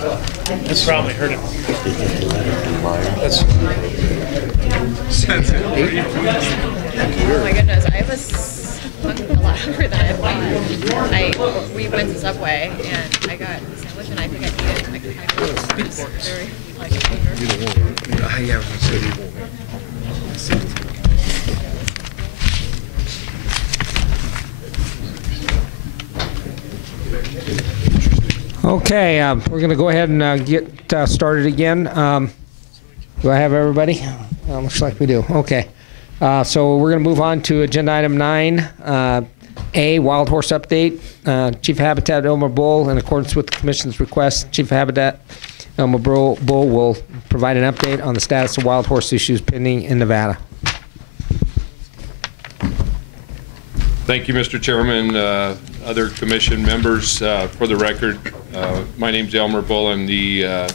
That's probably hurt him. That's Oh my goodness, I was hung a lot hungrier than I thought. We went to Subway and I got a sandwich and I think I ate it like 5 minutes. It was very like a hunger. you don't want. Yeah, I said you won't. Okay, we're going to go ahead and get started again. Do I have everybody? Looks like we do. Okay. So we're going to move on to agenda item 9A, wild horse update. Chief of Habitat Elmer Bull, in accordance with the Commission's request, Chief of Habitat Elmer Bull will provide an update on the status of wild horse issues pending in Nevada. Thank you, Mr. Chairman, other commission members. For the record, my name is Elmer Bull. I'm the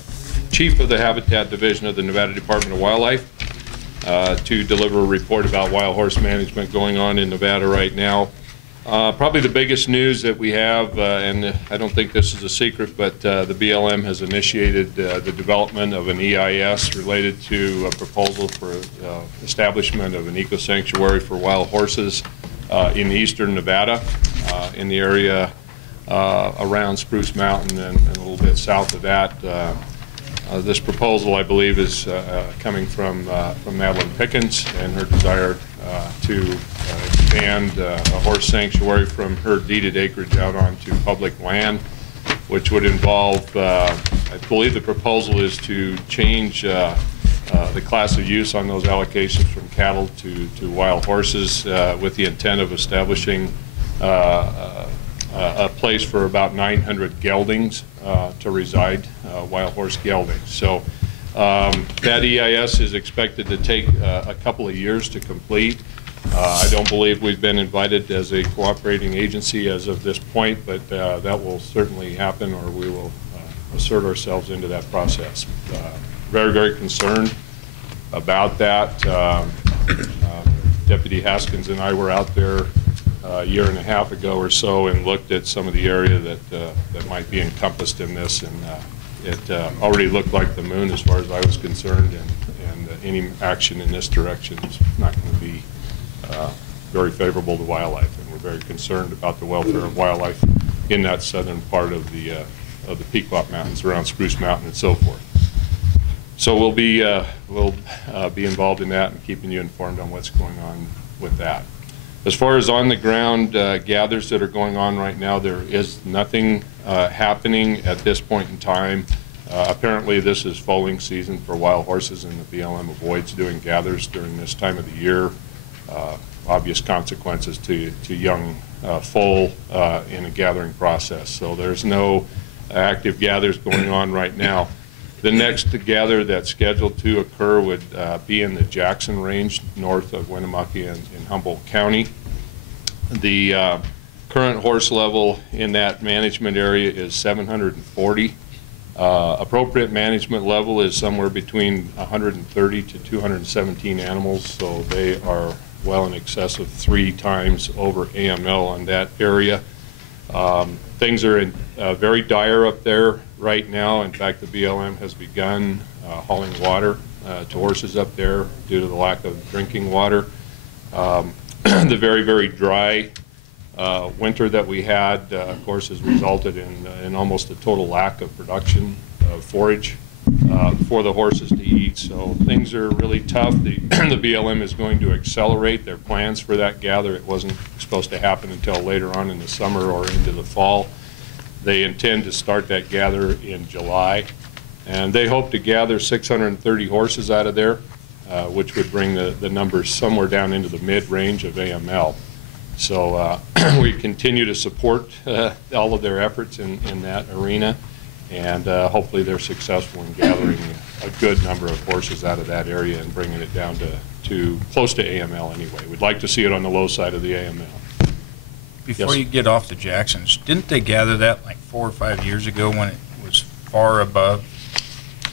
Chief of the Habitat Division of the Nevada Department of Wildlife to deliver a report about wild horse management going on in Nevada right now. Probably the biggest news that we have, and I don't think this is a secret, but the BLM has initiated the development of an EIS related to a proposal for establishment of an eco-sanctuary for wild horses in eastern Nevada, in the area around Spruce Mountain and a little bit south of that. This proposal, I believe, is coming from Madeline Pickens and her desire to expand a horse sanctuary from her deeded acreage out onto public land, which would involve, I believe the proposal is to change the class of use on those allocations from cattle to wild horses with the intent of establishing a place for about 900 geldings to reside, wild horse geldings. So that EIS is expected to take a couple of years to complete. I don't believe we've been invited as a cooperating agency as of this point, but that will certainly happen, or we will assert ourselves into that process. Very, very concerned about that. Deputy Haskins and I were out there a year and a half ago or so and looked at some of the area that might be encompassed in this, and it already looked like the moon as far as I was concerned, and any action in this direction is not going to be very favorable to wildlife, and we're very concerned about the welfare of wildlife in that southern part of the Pequot Mountains, around Spruce Mountain and so forth. So we'll be involved in that and keeping you informed on what's going on with that. As far as on the ground gathers that are going on right now, there is nothing happening at this point in time. Apparently this is foaling season for wild horses, and the BLM avoids doing gathers during this time of the year. Obvious consequences to young foal in a gathering process. So there's no active gathers going on right now. The next gather that's scheduled to occur would be in the Jackson Range, north of Winnemucca in Humboldt County. The current horse level in that management area is 740. Appropriate management level is somewhere between 130 to 217 animals, so they are well in excess of 3 times over AML on that area. Things are very dire up there right now. In fact, the BLM has begun hauling water to horses up there due to the lack of drinking water. The very, very dry winter that we had, of course, has resulted in almost a total lack of production of forage for the horses to eat. So things are really tough. The BLM is going to accelerate their plans for that gather. It wasn't supposed to happen until later on in the summer or into the fall. They intend to start that gather in July, and they hope to gather 630 horses out of there, which would bring the numbers somewhere down into the mid-range of AML. So we continue to support all of their efforts in that arena, and hopefully they're successful in gathering a good number of horses out of that area and bringing it down to close to AML anyway. We'd like to see it on the low side of the AML. Before Yes. you get off the Jacksons, didn't they gather that like 4 or 5 years ago when it was far above?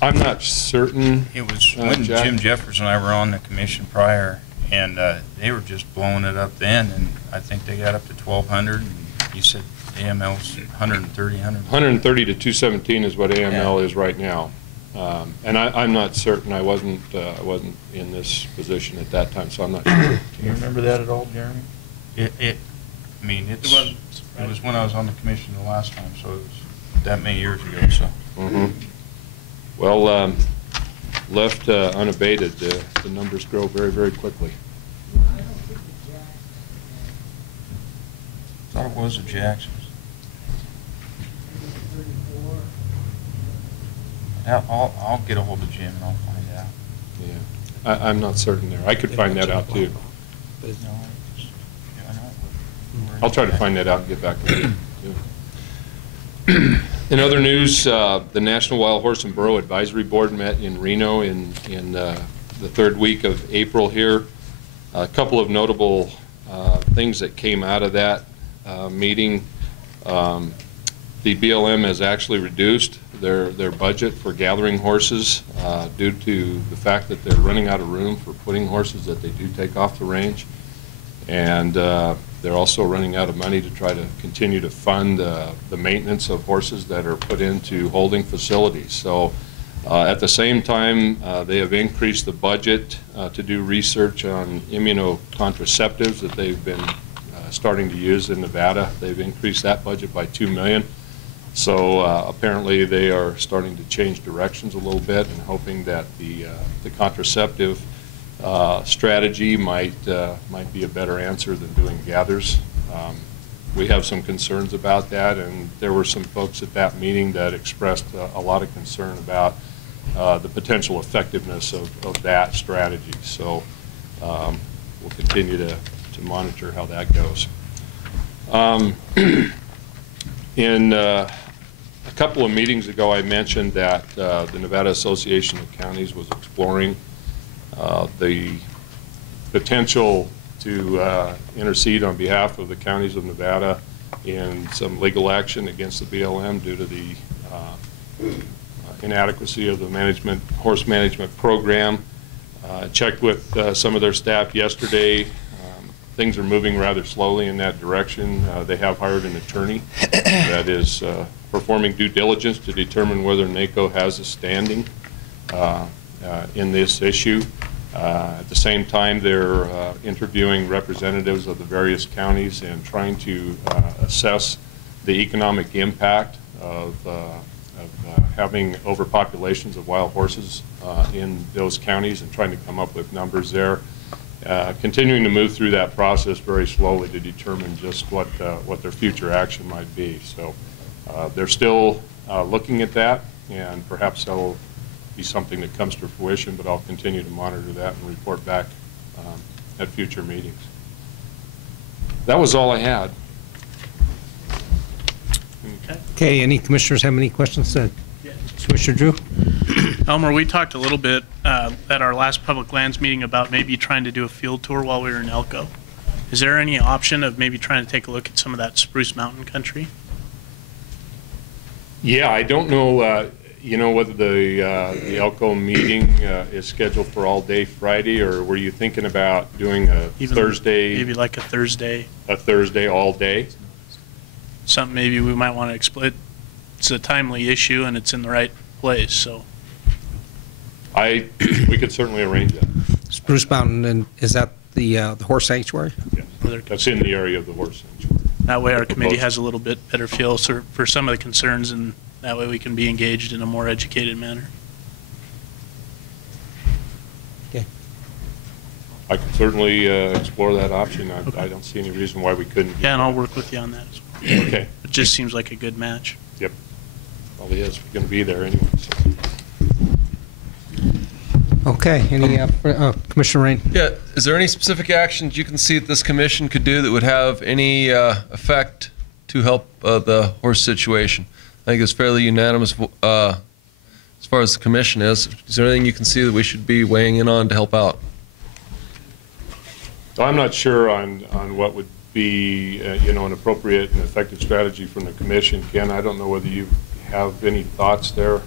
I'm not certain. It was when Jack? Jim Jeffers and I were on the commission prior, and they were just blowing it up then, and I think they got up to 1,200. And you said AML's 130, 130 to 217 is what AML is right now. And I'm not certain. I wasn't in this position at that time, so I'm not sure. Do you remember that at all, Jeremy? I mean, it was when I was on the commission the last time, so it was that many years ago. So. Mm-hmm. Well, left unabated, the numbers grow very, very quickly. I thought it was the Jacksons. I'll get a hold of Jim and I'll find out. Yeah, I'm not certain there. I could find that out too. I'll try to find that out and get back to you. In other news, the National Wild Horse and Burro Advisory Board met in Reno in the third week of April here. A couple of notable things that came out of that meeting. The BLM has actually reduced their budget for gathering horses due to the fact that they're running out of room for putting horses that they do take off the range. And they're also running out of money to try to continue to fund the maintenance of horses that are put into holding facilities. So at the same time, they have increased the budget to do research on immunocontraceptives that they've been starting to use in Nevada. They've increased that budget by $2 million. So apparently they are starting to change directions a little bit and hoping that the contraceptive strategy might be a better answer than doing gathers. We have some concerns about that, and there were some folks at that meeting that expressed a lot of concern about the potential effectiveness of that strategy. So we'll continue to monitor how that goes. In a couple of meetings ago, I mentioned that the Nevada Association of Counties was exploring the potential to intercede on behalf of the counties of Nevada in some legal action against the BLM due to the inadequacy of the horse management program. Checked with some of their staff yesterday. Things are moving rather slowly in that direction. They have hired an attorney that is performing due diligence to determine whether NACO has a standing in this issue. At the same time, they're interviewing representatives of the various counties and trying to assess the economic impact of having overpopulations of wild horses in those counties and trying to come up with numbers there. Continuing to move through that process very slowly to determine just what their future action might be. So they're still looking at that, and perhaps that'll be something that comes to fruition, but I'll continue to monitor that and report back at future meetings. That was all I had. Okay, any commissioners have any questions? Commissioner Drew? Elmer, we talked a little bit at our last public lands meeting about maybe trying to do a field tour while we were in Elko. Is there any option of maybe trying to take a look at some of that Spruce Mountain country? Yeah, I don't know, whether the Elko meeting is scheduled for all day Friday, or were you thinking about doing a Thursday? Maybe like a Thursday. A Thursday all day? Something maybe we might want to explain. It's a timely issue and it's in the right place, so. We could certainly arrange that. Spruce Mountain, and is that the horse sanctuary? Yes, that's in the area of the horse sanctuary. That way our committee has a little bit better feel for some of the concerns, and that way we can be engaged in a more educated manner. Okay. I could certainly explore that option. I don't see any reason why we couldn't. Yeah, and I'll work with you on that as well. Okay. It just seems like a good match. Yep. Probably is. We're going to be there anyway. So. Okay. Any Commissioner Rain? Yeah. Is there any specific actions you can see that this commission could do that would have any effect to help the horse situation? I think it's fairly unanimous as far as the commission is. Is there anything you can see that we should be weighing in on to help out? So I'm not sure on what would be an appropriate and effective strategy from the commission. Ken, I don't know whether you have any thoughts there.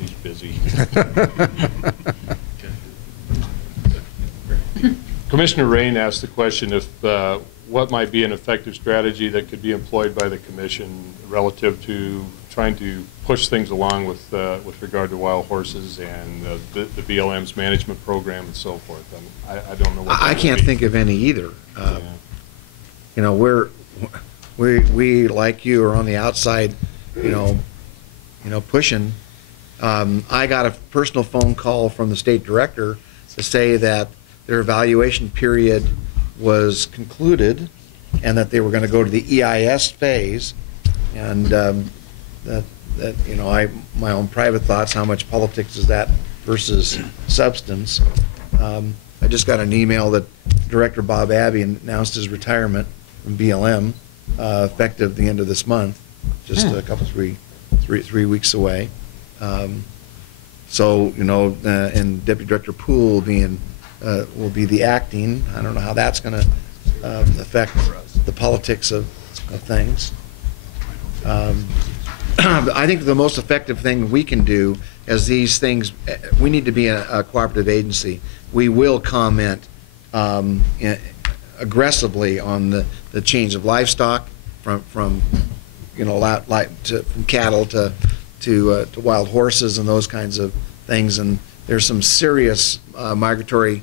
He's busy. Commissioner Rain asked the question if what might be an effective strategy that could be employed by the commission relative to trying to push things along with regard to wild horses and the BLM's management program and so forth. I don't know what I can't think of any either. Yeah. You know, we like you are on the outside, you know, pushing. I got a personal phone call from the state director to say that their evaluation period was concluded and that they were going to go to the EIS phase, and that you know, my own private thoughts, how much politics is that versus substance. I just got an email that Director Bob Abbey announced his retirement from BLM effective the end of this month, just a couple three weeks away. So you know, and Deputy Director Poole will be the acting. I don't know how that's going to affect the politics of things. I think the most effective thing we can do as these things, we need to be a cooperative agency. We will comment aggressively on the change of livestock from you know, from cattle to wild horses and those kinds of things. And there's some serious migratory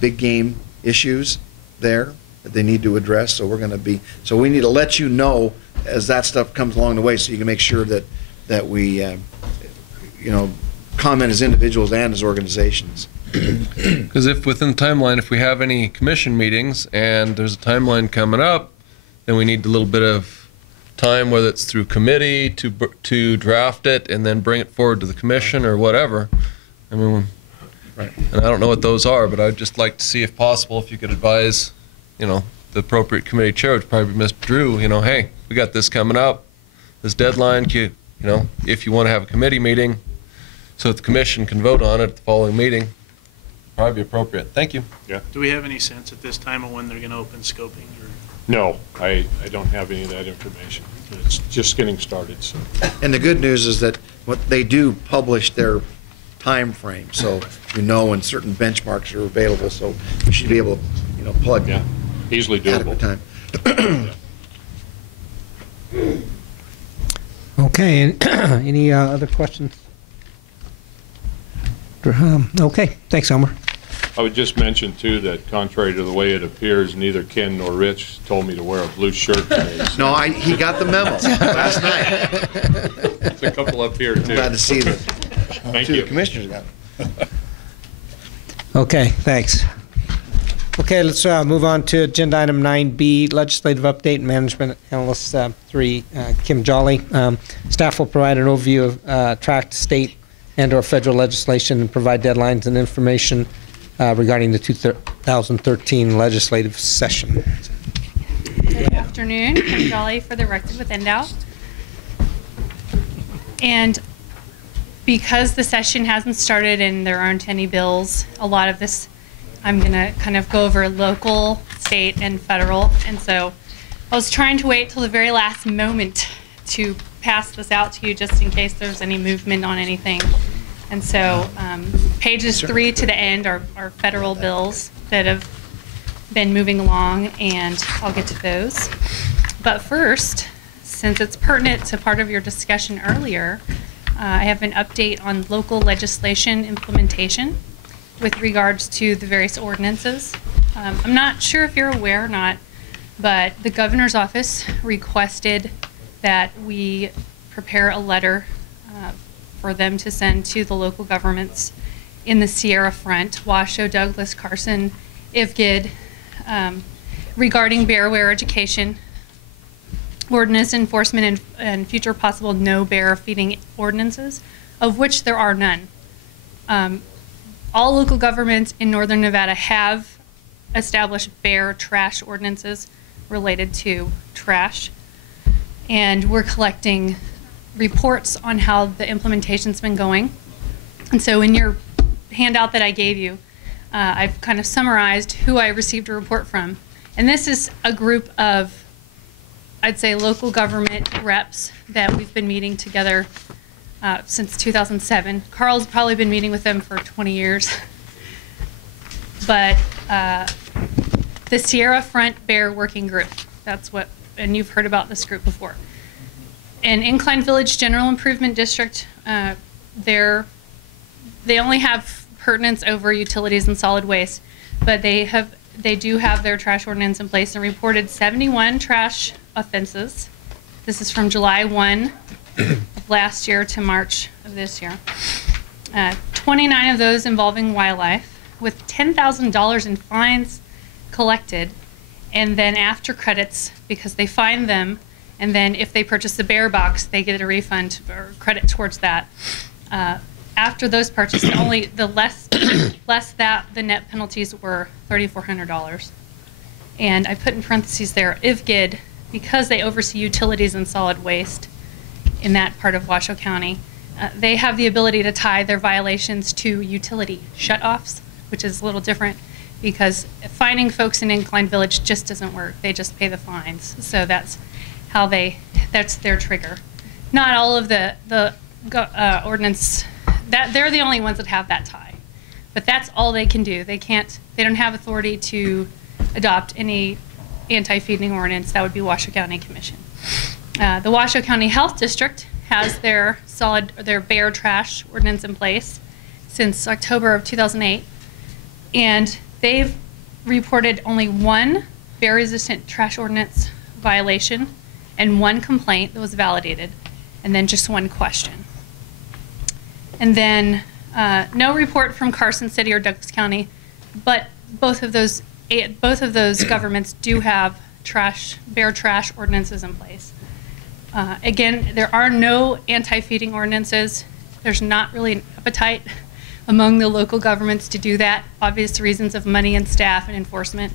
big game issues there that they need to address. So we need to let you know as that stuff comes along the way, so you can make sure that we you know, comment as individuals and as organizations. Because if within the timeline, if we have any commission meetings and there's a timeline coming up, then we need a little bit of time, whether it's through committee to draft it and then bring it forward to the commission or whatever. I mean, Right. and I don't know what those are, but I'd just like to see, if possible, if you could advise, you know, the appropriate committee chair, which would probably be Ms. Drew, you know, hey, we got this coming up, this deadline, you know, if you want to have a committee meeting so that the commission can vote on it at the following meeting, probably be appropriate. Thank you. Yeah. Do we have any sense at this time of when they're going to open scoping? Or? No, I don't have any of that information. It's just getting started. So. And the good news is that what they do publish their time frame, so you know when certain benchmarks are available. So you should be able to, you know, plug Easily doable. time. Okay, and any other questions? Okay, thanks, Elmer. I would just mention, too, that contrary to the way it appears, neither Ken nor Rich told me to wear a blue shirt today. So No, he got the memo last night. there's a couple up here, I'm too. glad to see that Thank two of you. the commissioners got it. Okay, thanks. Okay, let's move on to agenda item 9B, legislative update, management analyst 3, Kim Jolly. Staff will provide an overview of tracked state and/or federal legislation and provide deadlines and information regarding the 2013 legislative session. Good afternoon. I'm Jolly for the record with Endow. And because the session hasn't started and there aren't any bills, a lot of this I'm going to kind of go over local, state, and federal. And so I was trying to wait till the very last moment to pass this out to you just in case there's any movement on anything. And so pages 3 to the end are federal bills that have been moving along, and I'll get to those. But first, since it's pertinent to part of your discussion earlier, I have an update on local legislation implementation with regards to the various ordinances. I'm not sure if you're aware or not, but the governor's office requested that we prepare a letter for them to send to the local governments in the Sierra Front, Washoe, Douglas, Carson, Ivgid, regarding bear-aware education, ordinance enforcement, and future possible no bear feeding ordinances, of which there are none. All local governments in northern Nevada have established bear trash ordinances related to trash, and we're collecting reports on how the implementation's been going. And so in your handout that I gave you, I've kind of summarized who I received a report from. And this is a group of, I'd say, local government reps that we've been meeting together since 2007. Carl's probably been meeting with them for 20 years. But the Sierra Front Bear Working Group. That's what, and you've heard about this group before. In Incline Village General Improvement District, they only have pertinence over utilities and solid waste, but they do have their trash ordinance in place and reported 71 trash offenses. This is from July 1 of last year to March of this year. 29 of those involving wildlife, with $10,000 in fines collected, and then after credits because they fine them, and then if they purchase the bear box, they get a refund or credit towards that. After those purchases, only the less that the net penalties were $3,400. And I put in parentheses there, IVGID, because they oversee utilities and solid waste in that part of Washoe County, they have the ability to tie their violations to utility shutoffs, which is a little different because fining folks in Incline Village just doesn't work. They just pay the fines. So that's how that's their trigger. Not all of the ordinance, they're the only ones that have that tie. But that's all they can do. They don't have authority to adopt any anti-feeding ordinance. That would be Washoe County Commission. The Washoe County Health District has their bear trash ordinance in place since October of 2008. And they've reported only one bear-resistant trash ordinance violation and one complaint that was validated, and then just one question. And then no report from Carson City or Douglas County, but both of those governments do have bear trash ordinances in place. Again, there are no anti-feeding ordinances. There's not really an appetite among the local governments to do that, obvious reasons of money and staff and enforcement.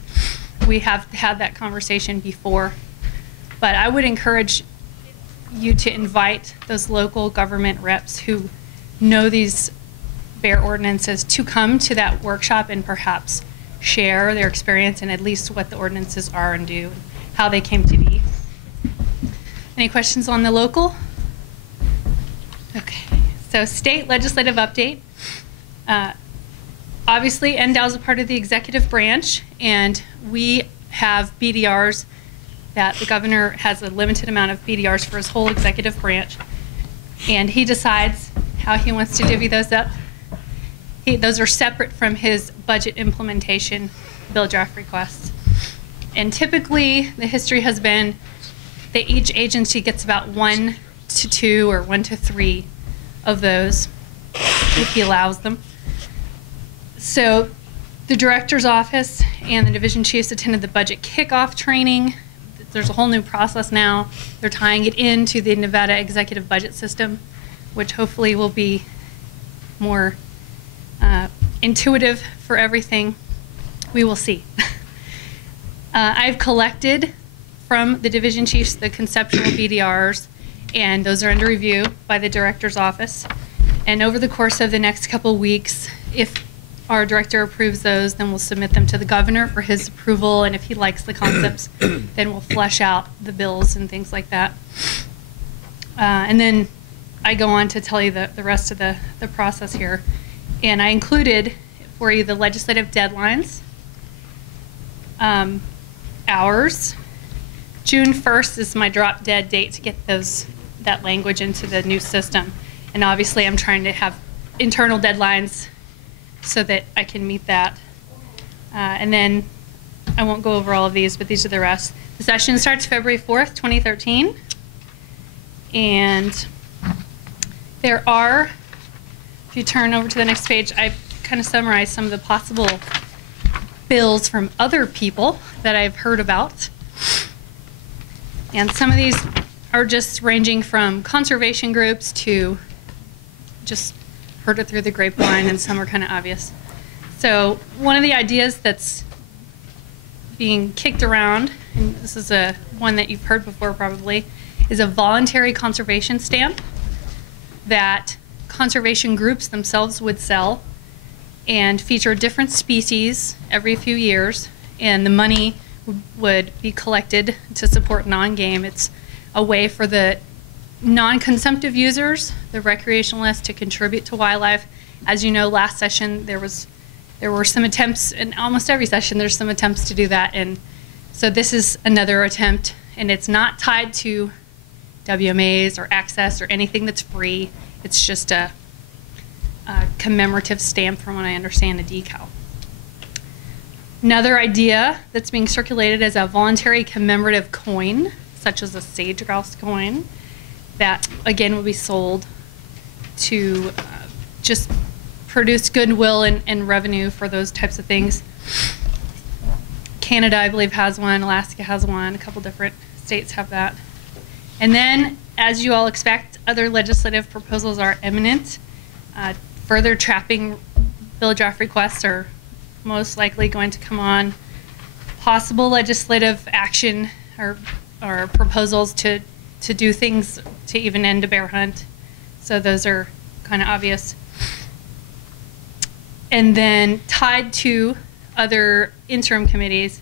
We have had that conversation before. But I would encourage you to invite those local government reps who know these bear ordinances to come to that workshop and perhaps share their experience and at least what the ordinances are and do, how they came to be. Any questions on the local? Okay, so state legislative update. Obviously, NDOW is a part of the executive branch, and we have BDRs that the governor has a limited amount of BDRs for his whole executive branch, and he decides how he wants to divvy those up. Those are separate from his budget implementation bill draft requests. And typically, the history has been that each agency gets about 1 to 2 or 1 to 3 of those, if he allows them. So the director's office and the division chiefs attended the budget kickoff training. There's a whole new process now. They're tying it into the Nevada executive budget system, which hopefully will be more intuitive for everything. We will see. I've collected from the division chiefs the conceptual BDRs, and those are under review by the director's office. And over the course of the next couple weeks, if our director approves those, then we'll submit them to the governor for his approval, and if he likes the concepts, then we'll flesh out the bills and things like that. And then I go on to tell you the rest of the process here. And I included for you the legislative deadlines. Hours. June 1st is my drop dead date to get that language into the new system. And obviously I'm trying to have internal deadlines so that I can meet that. And then I won't go over all of these, but these are the rest. The session starts February 4th, 2013. And there are, if you turn over to the next page, I kind of summarized some of the possible bills from other people that I've heard about. And some of these are just ranging from conservation groups to just heard it through the grapevine, and some are kind of obvious. So one of the ideas that's being kicked around, and this is one that you've heard before probably, is a voluntary conservation stamp that conservation groups themselves would sell and feature different species every few years, and the money would be collected to support non-game. It's a way for the non-consumptive users, the recreationalists, to contribute to wildlife. As you know, last session there was there were some attempts in almost every session. There's some attempts to do that, and so this is another attempt, and it's not tied to WMAs or access or anything that's free. It's just a commemorative stamp, from what I understand, a decal. Another idea that's being circulated is a voluntary commemorative coin, such as a Sage-Grouse coin, that again will be sold to just produce goodwill and revenue for those types of things. Canada, I believe, has one. Alaska has one. A couple different states have that. And then, as you all expect, other legislative proposals are imminent. Further trapping bill draft requests are most likely going to come on. Possible legislative action or proposals to do things to even end a bear hunt. So those are kind of obvious. And then tied to other interim committees,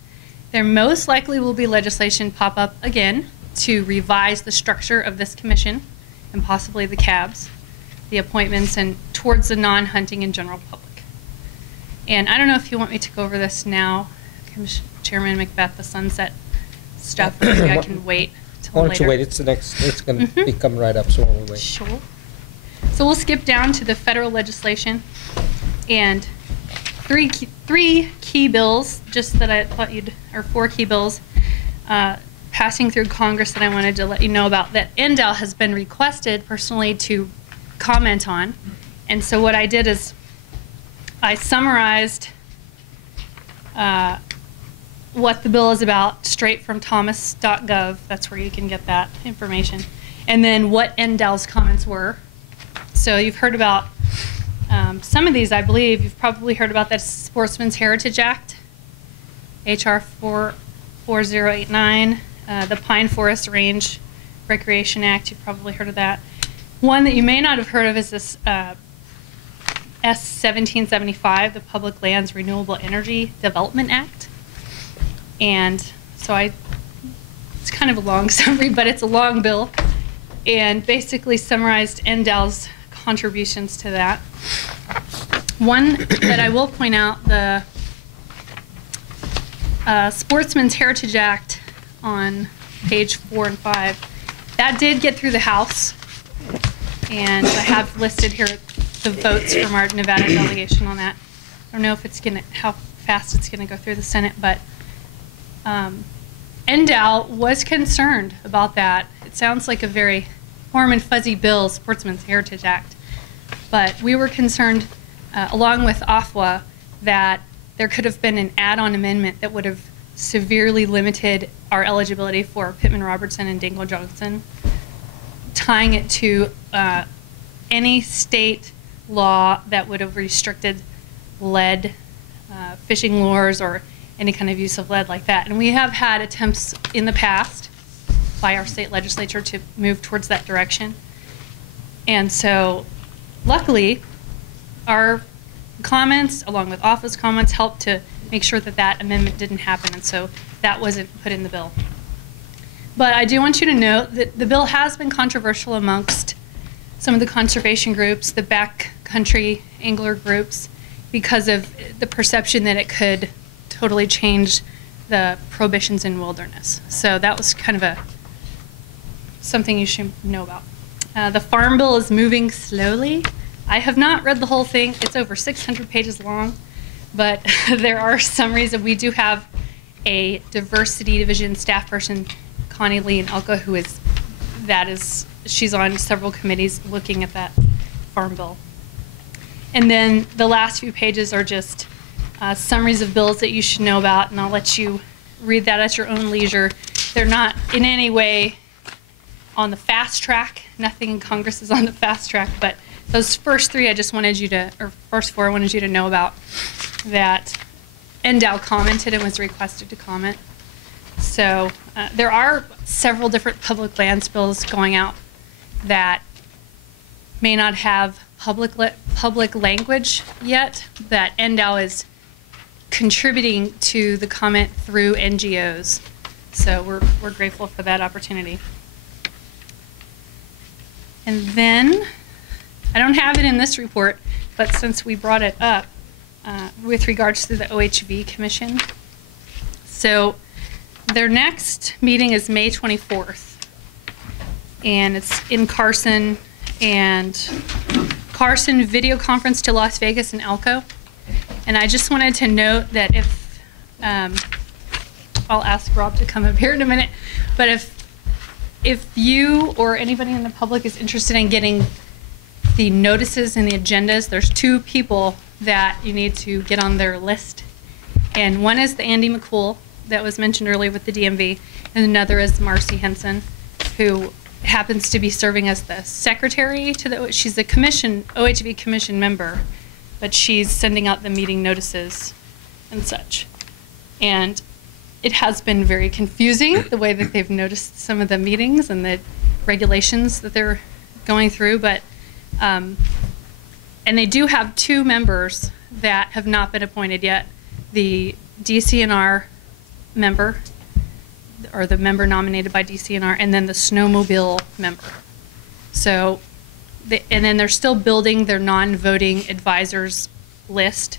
there most likely will be legislation pop up again to revise the structure of this commission and possibly the cabs, the appointments, and towards the non-hunting and general public. And I don't know if you want me to go over this now, Chairman Macbeth, the sunset stuff, or maybe I can wait till Why later. don't you wait? It's the next. It's going to be coming right up, so we'll wait. Sure. So we'll skip down to the federal legislation, and three key bills, just that I thought or 4 key bills, passing through Congress that I wanted to let you know about, that NDAL has been requested personally to comment on. And so what I did is I summarized what the bill is about straight from thomas.gov. That's where you can get that information. And then what NDAL's comments were. So you've heard about some of these, I believe. You've probably heard about that Sportsman's Heritage Act, H.R. 4089, the Pine Forest Range Recreation Act. You've probably heard of that. One that you may not have heard of is this S-1775, the Public Lands Renewable Energy Development Act. And so it's kind of a long summary, but it's a long bill, and basically summarized NDAL's contributions to that. One that I will point out, the Sportsman's Heritage Act on page 4 and 5, that did get through the House, and I have listed here the votes from our Nevada delegation on that. I don't know if it's how fast it's gonna go through the Senate, but NDAL was concerned about that. It sounds like a very warm and fuzzy bill, Sportsman's Heritage Act, but we were concerned, along with AFWA, that there could have been an add-on amendment that would have severely limited our eligibility for Pittman-Robertson and Dingell-Johnson, tying it to any state law that would have restricted lead, fishing lures, or any kind of use of lead like that. And we have had attempts in the past by our state legislature to move towards that direction. And so, luckily, our comments, along with office comments, helped to make sure that that amendment didn't happen, and so that wasn't put in the bill. But I do want you to note that the bill has been controversial amongst some of the conservation groups, the backcountry angler groups, because of the perception that it could totally change the prohibitions in wilderness. So that was kind of something you should know about. The Farm Bill is moving slowly. I have not read the whole thing. It's over 600 pages long, but there are summaries, and we do have a diversity division staff person, Connie Lee in Elko, she's on several committees looking at that Farm Bill. And then the last few pages are just summaries of bills that you should know about, and I'll let you read that at your own leisure. They're not in any way on the fast track. Nothing in Congress is on the fast track, but those first 3 first 4 I wanted you to know about, that NDAL commented and was requested to comment. So there are several different public lands bills going out that may not have public language yet, that NDAL is contributing to the comment through NGOs. So we're grateful for that opportunity. And then, I don't have it in this report, but since we brought it up, with regards to the OHV Commission. So their next meeting is May 24th, and it's in Carson, and Carson video conference to Las Vegas and Elko. And I just wanted to note that if, I'll ask Rob to come up here in a minute, but if you or anybody in the public is interested in getting the notices and the agendas, there's 2 people that you need to get on their list. And one is the Andy McCool that was mentioned earlier with the DMV, and another is Marcy Henson, who happens to be serving as the secretary to the, she's a commission, OHV commission member, but she's sending out the meeting notices and such. And it has been very confusing, the way that they've noticed some of the meetings and the regulations that they're going through, but, and they do have 2 members that have not been appointed yet. The DCNR member, or the member nominated by DCNR, and then the snowmobile member. So, and then they're still building their non-voting advisors list,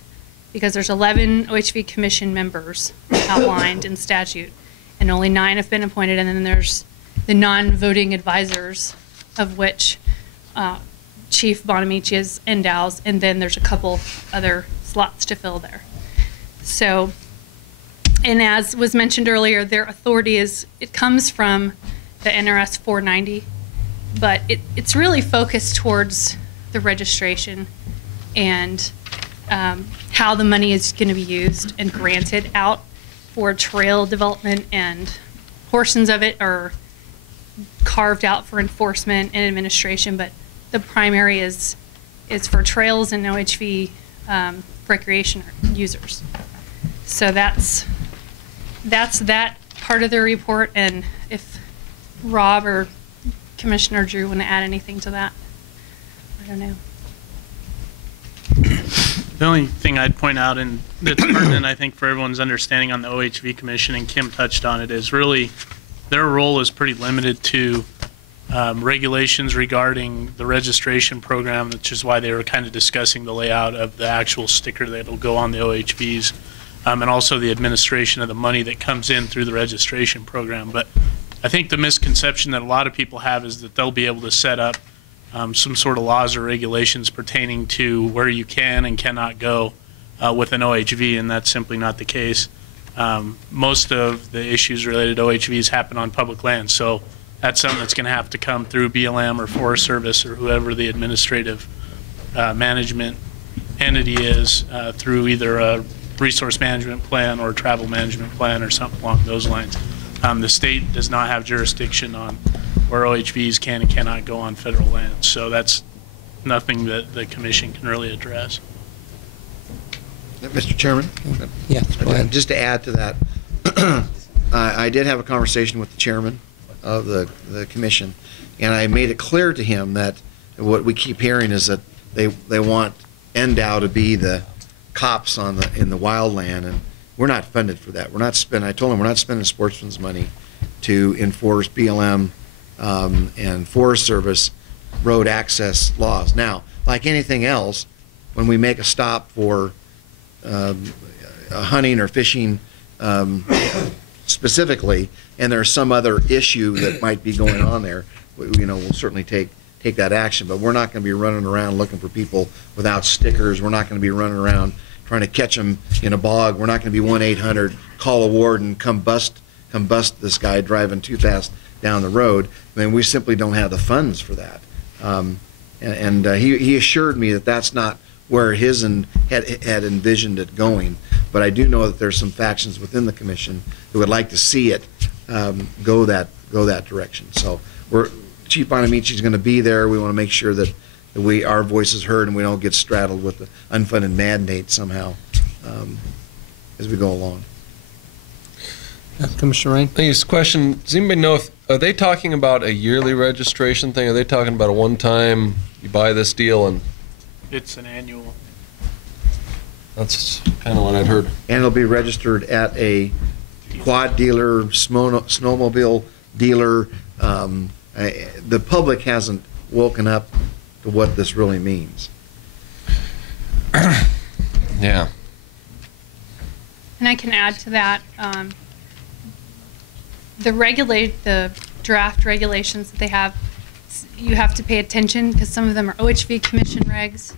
because there's 11 OHV commission members outlined in statute, and only 9 have been appointed, and then there's the non-voting advisors, of which Chief Bonamici is endows, and then there's a couple other slots to fill there. So, and as was mentioned earlier, their authority is, it comes from the NRS 490, but it's really focused towards the registration and how the money is going to be used and granted out for trail development, and portions of it are carved out for enforcement and administration, but the primary is for trails and OHV recreation users. So that's that part of the report, and if Rob or Commissioner Drew want to add anything to that, I don't know. The only thing I'd point out, and that's pertinent, I think, for everyone's understanding on the OHV Commission, and Kim touched on it, is really their role is pretty limited to regulations regarding the registration program, which is why they were kind of discussing the layout of the actual sticker that will go on the OHVs, and also the administration of the money that comes in through the registration program. But I think the misconception that a lot of people have is that they'll be able to set up some sort of laws or regulations pertaining to where you can and cannot go with an OHV, and that's simply not the case. Most of the issues related to OHVs happen on public land, so that's something that's going to have to come through BLM or Forest Service or whoever the administrative management entity is, through either a resource management plan or a travel management plan or something along those lines. The state does not have jurisdiction on where OHVs can and cannot go on federal land, so that's nothing that the commission can really address. Mr. Chairman? Yes, go ahead. Just to add to that, I did have a conversation with the chairman of the commission, and I made it clear to him that what we keep hearing is that they want NDOW to be the cops in the wildland, and we're not funded for that. I told him we're not spending sportsman's money to enforce BLM and Forest Service road access laws. Now, like anything else, when we make a stop for hunting or fishing specifically, and there's some other issue that might be going on there, we'll certainly take that action. But we're not going to be running around looking for people without stickers. We're not going to be running around trying to catch them in a bog. We're not going to be 1-800 call a warden, come bust this guy driving too fast down the road. I mean, we simply don't have the funds for that. He assured me that that's not where his had envisioned it going. But I do know that there's some factions within the commission who would like to see it go that direction. So Chief Bonamici is going to be there. We want to make sure that our voice is heard and we don't get straddled with the unfunded mandate somehow as we go along. Commissioner Rain? Thank you. This question, does anybody know are they talking about a yearly registration thing? Are they talking about a one-time, you buy this deal and... It's an annual. That's kind of what I'd heard. And it'll be registered at a quad dealer, snowmobile dealer. The public hasn't woken up to what this really means. Yeah. And I can add to that, the draft regulations that they have, you have to pay attention because some of them are OHV Commission regs,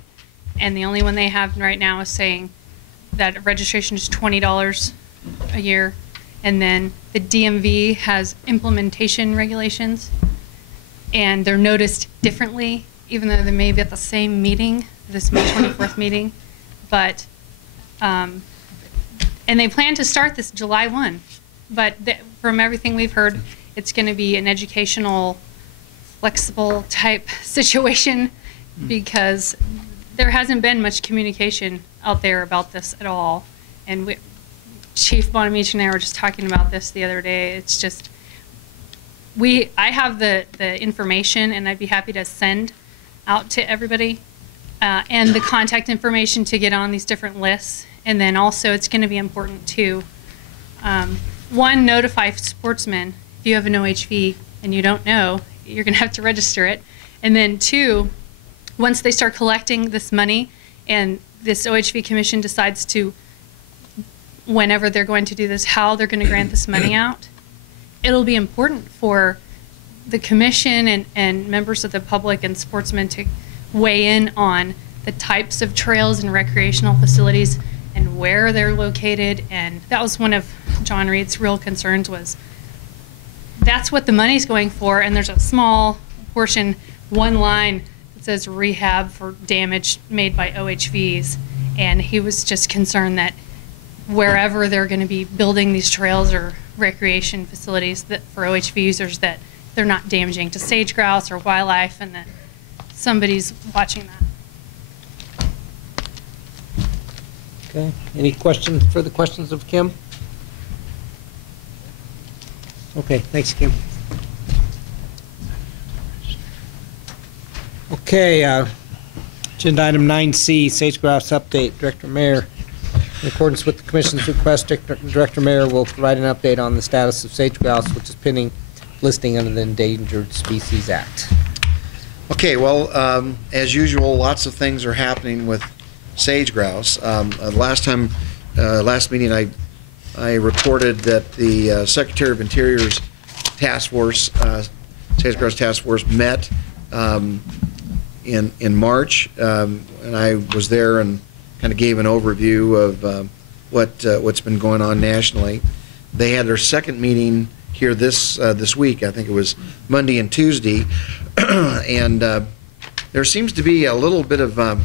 and the only one they have right now is saying that registration is $20 a year, and then the DMV has implementation regulations, and they're noticed differently, even though they may be at the same meeting, this May 24th meeting, but, and they plan to start this July 1, but from everything we've heard, it's going to be an educational, flexible type situation because there hasn't been much communication out there about this at all. And Chief Bonamici and I were just talking about this the other day. It's just, I have the information, and I'd be happy to send out to everybody, and the contact information to get on these different lists. And then also it's going to be important to, one, notify sportsmen. If you have an OHV and you don't know, you're going to have to register it. And then two, once they start collecting this money and this OHV commission decides to, whenever they're going to do this, how they're going to grant this money out, it'll be important for the commission and members of the public and sportsmen to weigh in on the types of trails and recreational facilities and where they're located. And that was one of John Reed's real concerns, was that's what the money's going for, and there's a small portion, one line that says rehab for damage made by OHVs, and he was just concerned that wherever they're going to be building these trails or recreation facilities that for OHV users, that they're not damaging to sage-grouse or wildlife, and that somebody's watching that. Okay. Any questions, further questions of Kim? Okay, thanks, Kim. Okay, agenda item 9C, Sage-Grouse update. Director Mayor, in accordance with the Commission's request, Director Mayor will provide an update on the status of sage-grouse, which is pending listing under the Endangered Species Act. Okay, well, as usual, lots of things are happening with sage-grouse. Last meeting, I reported that the Secretary of Interior's task force, sage-grouse task force, met in March, and I was there and kind of gave an overview of what's been going on nationally. They had their second meeting here this week. I think it was Monday and Tuesday, and there seems to be a little bit of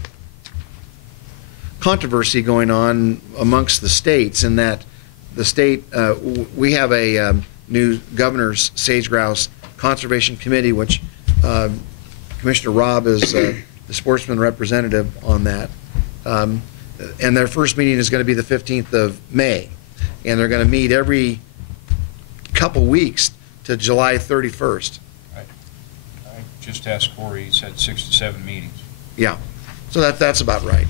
controversy going on amongst the states in that the state, we have a new governor's sage-grouse conservation committee, which Commissioner Robb is the sportsman representative on that. And their first meeting is going to be the 15th of May. And they're going to meet every couple weeks to July 31st. I just asked Corey, he said 6 to 7 meetings. Yeah, so that's about right.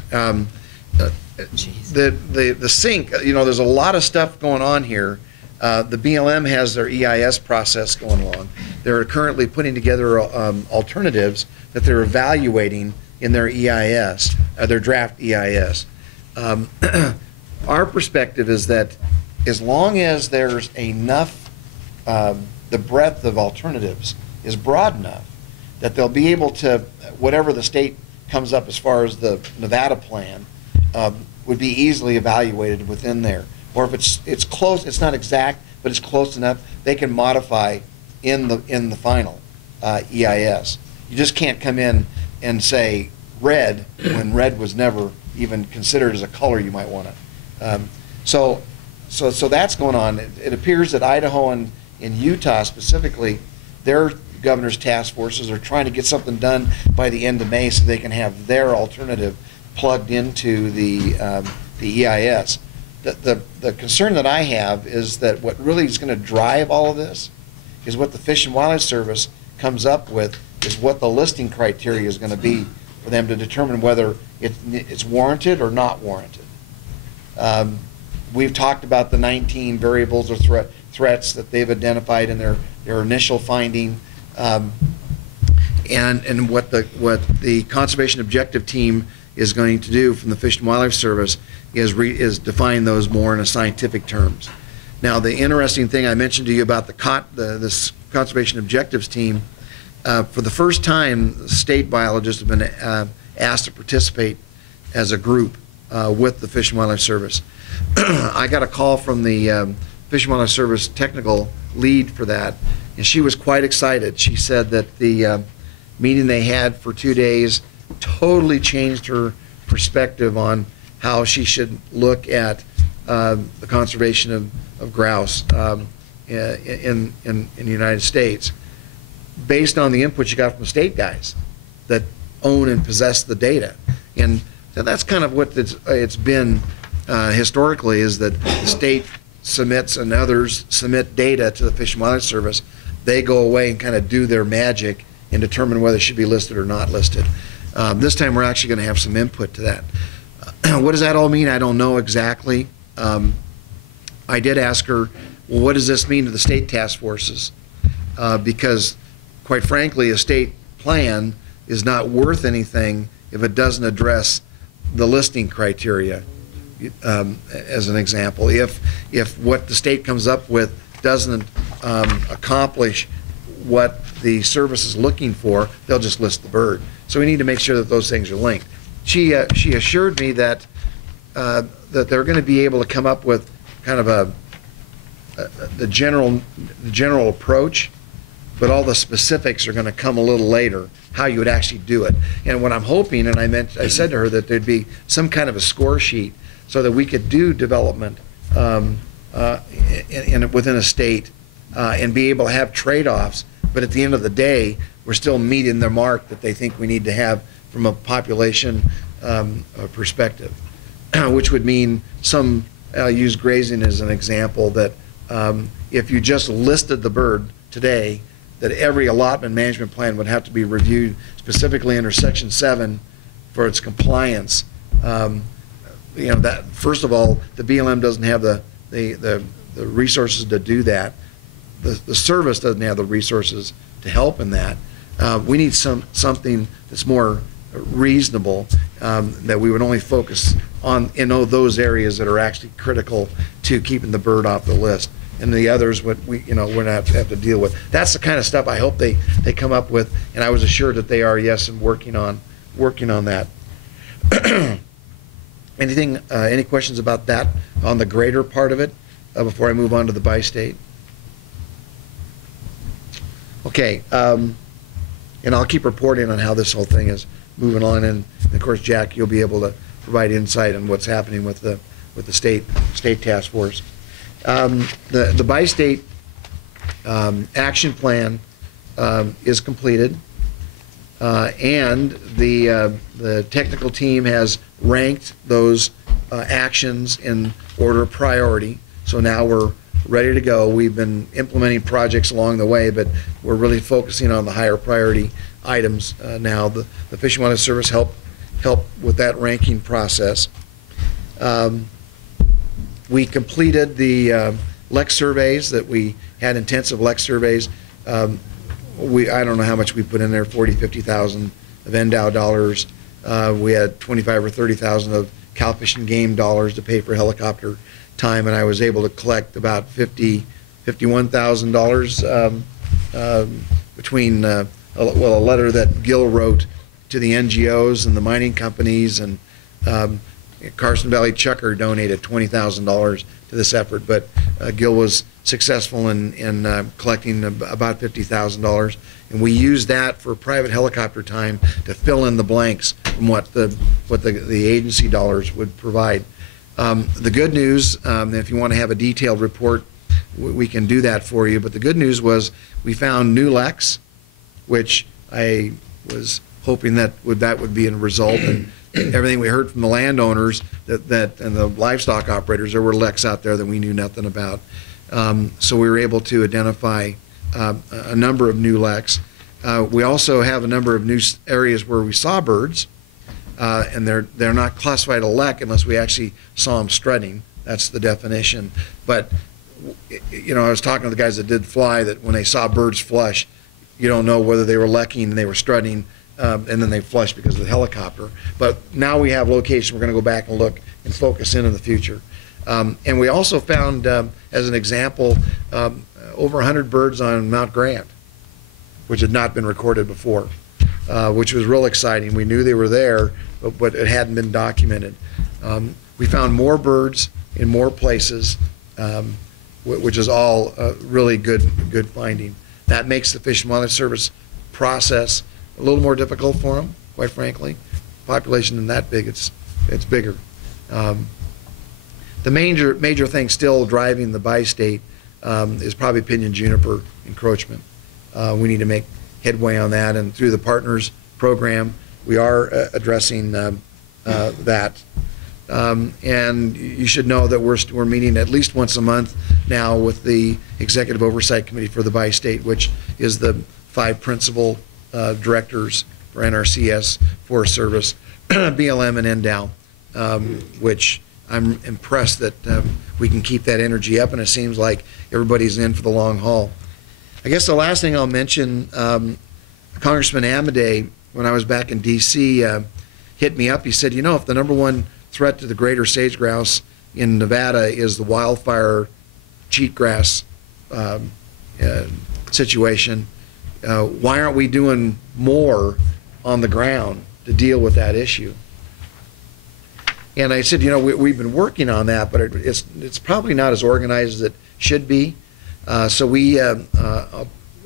The sync, there's a lot of stuff going on here. The BLM has their EIS process going along. They're currently putting together alternatives that they're evaluating in their EIS, their draft EIS. Our perspective is that as long as there's enough, the breadth of alternatives is broad enough that they'll be able to, whatever the state comes up as far as the Nevada plan, would be easily evaluated within there. Or if it's close, it's not exact, but it's close enough, they can modify in the final EIS. You just can't come in and say red when red was never even considered as a color you might want to. So that's going on. It appears that Idaho and in Utah specifically, their governor's task forces are trying to get something done by the end of May so they can have their alternative plugged into the EIS. The concern that I have is that what really is going to drive all of this is what the Fish and Wildlife Service comes up with, is what the listing criteria is going to be for them to determine whether it's warranted or not warranted. We've talked about the 19 variables or threats that they've identified in their initial finding, and what the conservation objective team is going to do from the Fish and Wildlife Service is define those more in a scientific terms. Now, the interesting thing I mentioned to you about this conservation objectives team, for the first time, state biologists have been asked to participate as a group with the Fish and Wildlife Service. I got a call from the Fish and Wildlife Service technical lead for that, and she was quite excited. She said that the meeting they had for 2 days totally changed her perspective on how she should look at the conservation of grouse in the United States, based on the input she got from the state guys that own and possess the data. And that's kind of what it's been historically, is that the state submits and others submit data to the Fish and Wildlife Service. They go away and kind of do their magic and determine whether it should be listed or not listed. This time we're actually going to have some input to that. What does that all mean? I don't know exactly. I did ask her, well, what does this mean to the state task forces? Because quite frankly, a state plan is not worth anything if it doesn't address the listing criteria. As an example, if what the state comes up with doesn't accomplish what the service is looking for, they'll just list the bird. So we need to make sure that those things are linked. She assured me that that they're going to be able to come up with kind of the general approach, but all the specifics are going to come a little later, how you would actually do it. And what I'm hoping, and I said to her that there'd be some kind of a score sheet so that we could do development within a state and be able to have trade-offs, but at the end of the day, we're still meeting the mark that they think we need to have from a population perspective, which would mean I'll use grazing as an example, that if you just listed the bird today, that every allotment management plan would have to be reviewed specifically under Section 7 for its compliance. That first of all, the BLM doesn't have the resources to do that. The service doesn't have the resources to help in that. We need something that's more reasonable, that we would only focus on in those areas that are actually critical to keeping the bird off the list, and the others we're gonna have to deal with. That's the kind of stuff I hope they come up with, and I was assured that they are, yes, and working on that. Any questions about that on the greater part of it before I move on to the bi-state? Okay, and I'll keep reporting on how this whole thing is moving on, and of course, Jack, you'll be able to provide insight on what's happening with the state task force. The bi-state action plan is completed, and the technical team has ranked those actions in order of priority. So now we're ready to go. We've been implementing projects along the way, but we're really focusing on the higher priority items now. The Fish and Wildlife Service help with that ranking process. We completed the LEC surveys that we had, intensive LEC surveys. I don't know how much we put in there, 40, 50,000 of NDOW dollars. We had 25 or 30,000 of cow fish and game dollars to pay for helicopter time, and I was able to collect about $51,000 between a letter that Gil wrote to the NGOs and the mining companies, and Carson Valley Chucker donated $20,000 to this effort, but Gil was successful in collecting about $50,000, and we used that for private helicopter time to fill in the blanks from what the agency dollars would provide. The good news, if you want to have a detailed report, we can do that for you, but the good news was we found new LECs, which I was hoping that would be a result, and everything we heard from the landowners and the livestock operators, there were LECs out there that we knew nothing about. So we were able to identify a number of new LECs. We also have a number of new areas where we saw birds, and they're not classified a LEC unless we actually saw them strutting. That's the definition. But I was talking to the guys that did fly, that when they saw birds flush, you don't know whether they were lecking and they were strutting and then they flushed because of the helicopter. But now we have location. We're going to go back and look and focus in the future. And we also found, as an example, over 100 birds on Mount Grant, which had not been recorded before, which was real exciting. We knew they were there, but it hadn't been documented. We found more birds in more places, which is all really good finding. That makes the Fish and Wildlife Service process a little more difficult for them, quite frankly. Population isn't that big, it's bigger. The major thing still driving the bi-state is probably pinyon juniper encroachment. We need to make headway on that, and through the Partners program, we are addressing that. And you should know that we're meeting at least once a month now with the Executive Oversight Committee for the Bi-State, which is the 5 principal directors for NRCS, Forest Service, BLM, and NDOW, which I'm impressed that we can keep that energy up, and it seems like everybody's in for the long haul. I guess the last thing I'll mention, Congressman Amodei, when I was back in D.C., hit me up. He said, you know, if the #1 threat to the greater sage-grouse in Nevada is the wildfire cheatgrass situation, why aren't we doing more on the ground to deal with that issue? And I said, you know, we've been working on that, but it's probably not as organized as it should be. So we,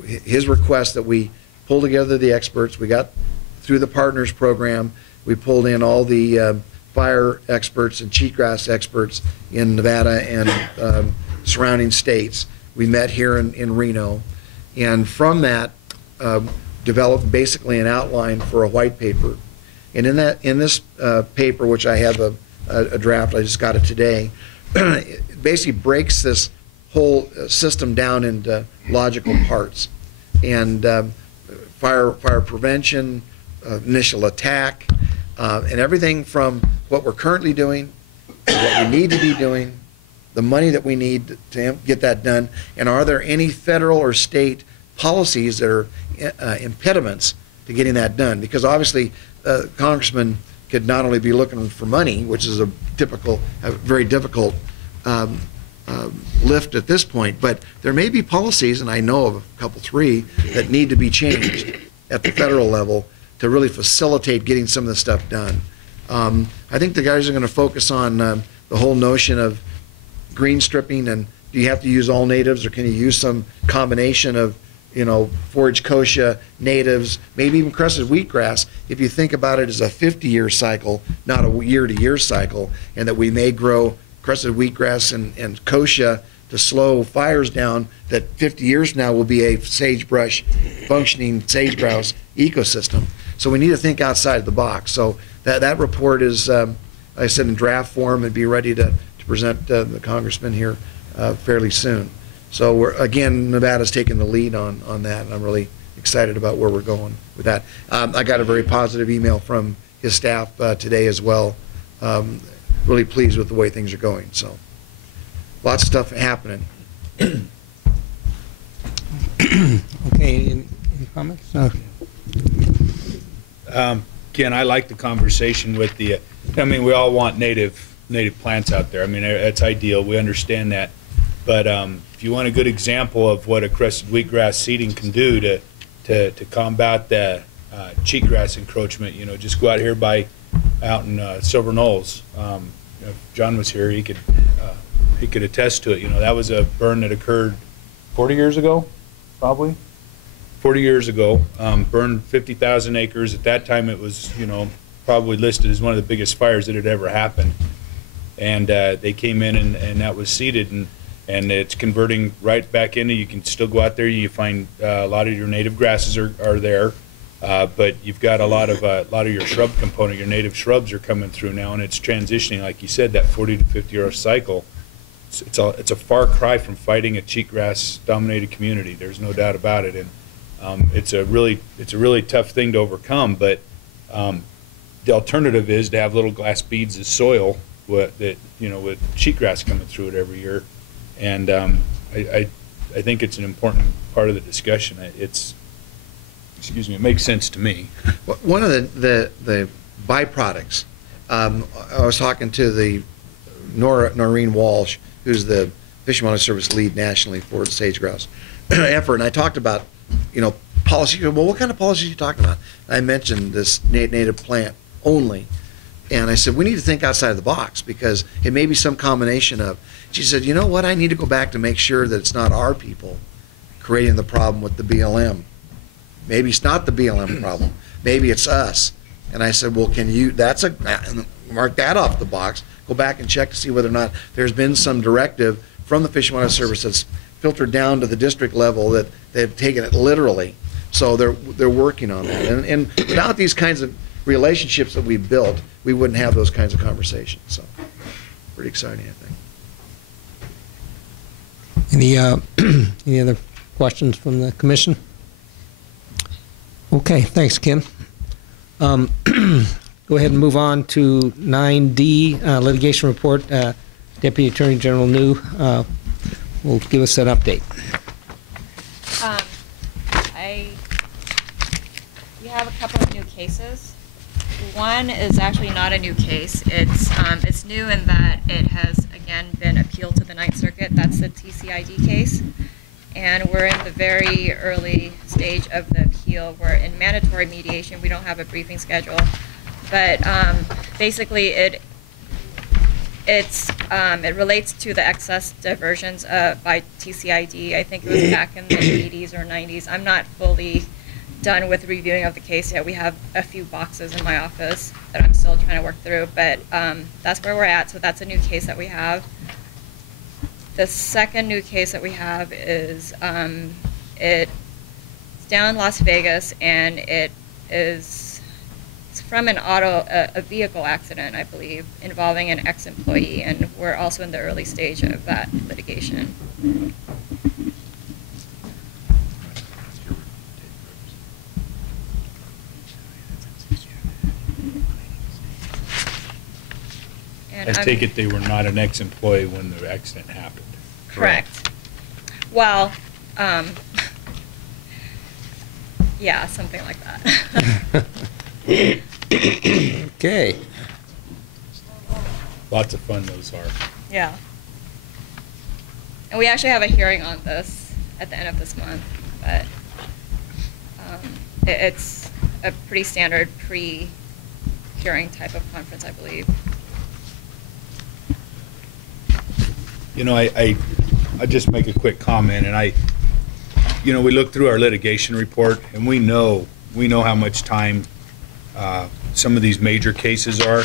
his request that we pull together the experts, we got through the Partners program, we pulled in all the fire experts and cheatgrass experts in Nevada and surrounding states. We met here in Reno, and from that developed basically an outline for a white paper. And in this paper, which I have a draft, I just got it today, it basically breaks this whole system down into logical parts. And fire prevention, initial attack, and everything from what we're currently doing, what we need to be doing, the money that we need to get that done, and are there any federal or state policies that are impediments to getting that done? Because obviously, Congressman could not only be looking for money, which is a very difficult lift at this point, but there may be policies, and I know of a couple, 3, that need to be changed at the federal level to really facilitate getting some of this stuff done. I think the guys are going to focus on the whole notion of green stripping, and do you have to use all natives, or can you use some combination of, you know, forage kochia, natives, maybe even crested wheatgrass, if you think about it as a 50-year cycle, not a year-to-year cycle, and that we may grow crested wheatgrass and kochia to slow fires down, that 50 years from now will be a sagebrush, functioning sage-grouse ecosystem. So we need to think outside the box. So that report is, like I said, in draft form and be ready to present the congressman here fairly soon. So again, Nevada's taking the lead on that, and I'm really excited about where we're going with that. I got a very positive email from his staff today as well. Really pleased with the way things are going. So lots of stuff happening. Okay, any comments? Ken, I like the conversation with the, I mean, we all want native plants out there. I mean, that's ideal. We understand that. But if you want a good example of what a crested wheatgrass seeding can do to combat the cheatgrass encroachment, you know, just go out here out in Silver Knolls. If John was here, he could attest to it. You know, that was a burn that occurred 40 years ago, probably. 40 years ago, burned 50,000 acres. At that time, it was, you know, probably listed as one of the biggest fires that had ever happened. And they came in and that was seeded, and it's converting right back into. You can still go out there. You find a lot of your native grasses are there, but you've got a lot of your shrub component. Your native shrubs are coming through now, and it's transitioning, like you said, that 40 to 50-year cycle. It's a far cry from fighting a cheatgrass-dominated community. There's no doubt about it, and it's a really tough thing to overcome. But the alternative is to have little glass beads as soil with cheatgrass coming through it every year. And I think it's an important part of the discussion. It's excuse me, it makes sense to me. One of the byproducts, I was talking to the Noreen Walsh, who's the Fish and Wildlife Service lead nationally for the Sage-Grouse effort, and I talked about, policy. Well, what kind of policy are you talking about? I mentioned this native plant only, and I said, we need to think outside of the box because it may be some combination of, she said, you know what, I need to go back to make sure that it's not our people creating the problem with the BLM. Maybe it's not the BLM problem. Maybe it's us. And I said, well, mark that off the box. Go back and check to see whether or not there's been some directive from the Fish and Wildlife Service that's filtered down to the district level that they've taken it literally. So they're working on that. And without these kinds of relationships that we've built, we wouldn't have those kinds of conversations. So pretty exciting, I think. Any other questions from the commission? Okay, thanks, Ken. Go ahead and move on to 9D, litigation report. Deputy Attorney General New will give us an update. We have a couple of new cases. One is actually not a new case. It's new in that it has, again, been appealed to the Ninth Circuit. That's the TCID case. And we're in the very early stage of the appeal. We're in mandatory mediation. We don't have a briefing schedule. But basically, it relates to the excess diversions by TCID. I think it was back in the 80s or 90s. I'm not fully done with reviewing of the case yet. We have a few boxes in my office that I'm still trying to work through. But that's where we're at. So that's a new case that we have. The second new case that we have is it's down in Las Vegas, and it's from a vehicle accident, I believe, involving an ex-employee, and we're also in the early stage of that litigation. And I take it they were not an ex-employee when the accident happened. Correct. Well, yeah, something like that. Okay. Lots of fun those are. Yeah. And we actually have a hearing on this at the end of this month, but it's a pretty standard pre-hearing type of conference, I believe. I just make a quick comment, and we look through our litigation report, and we know how much time some of these major cases are,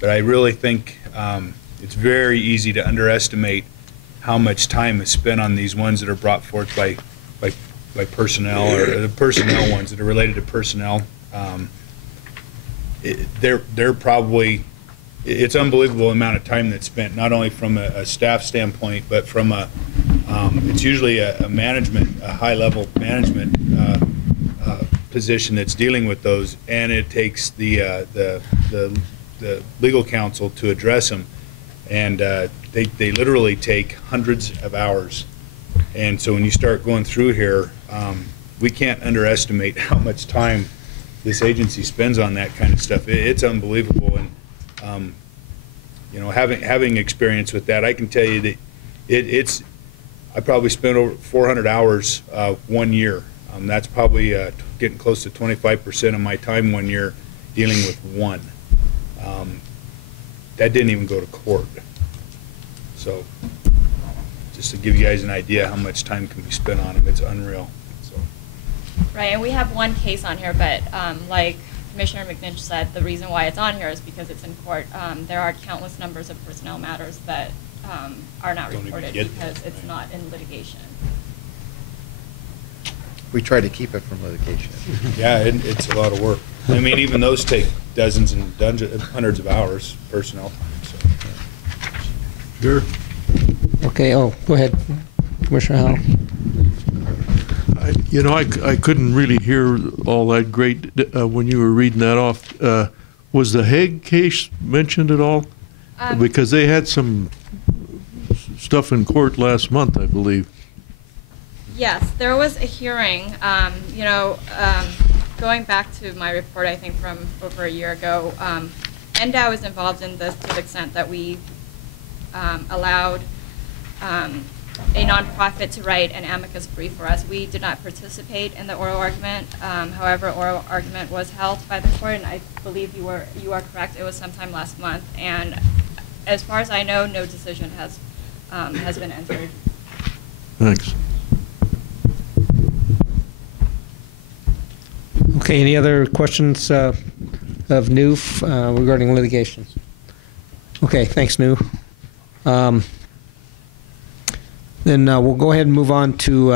but I really think it's very easy to underestimate how much time is spent on these ones that are brought forth by personnel, or the personnel ones that are related to personnel. They're probably, it's unbelievable amount of time that's spent, not only from a staff standpoint, but from it's usually a high-level management position that's dealing with those, and it takes the legal counsel to address them, and they literally take hundreds of hours. And so when you start going through here, we can't underestimate how much time this agency spends on that kind of stuff. It's unbelievable, and having experience with that, I can tell you that I probably spent over 400 hours 1 year. That's probably getting close to 25% of my time 1 year dealing with one. That didn't even go to court. So just to give you guys an idea how much time can be spent on them, it's unreal. So. Right, and we have one case on here, but like Commissioner McNinch said, the reason why it's on here is because it's in court. There are countless numbers of personnel matters that are not reported because it's not in litigation. We try to keep it from litigation. Yeah, it's a lot of work. I mean, even those take dozens and hundreds of hours, personnel time. So. Sure. Okay, go ahead, Commissioner Howell. I couldn't really hear all that great when you were reading that off. Was the Hague case mentioned at all? Because they had some stuff in court last month, I believe. Yes, there was a hearing. going back to my report, I think from over a year ago, NDOW is involved in this to the extent that we allowed a nonprofit to write an amicus brief for us. We did not participate in the oral argument. However, oral argument was held by the court, and I believe you are correct. It was sometime last month, and as far as I know, no decision has been entered. Thanks. Okay, any other questions of New regarding litigation? Okay, thanks, New. Then we'll go ahead and move on to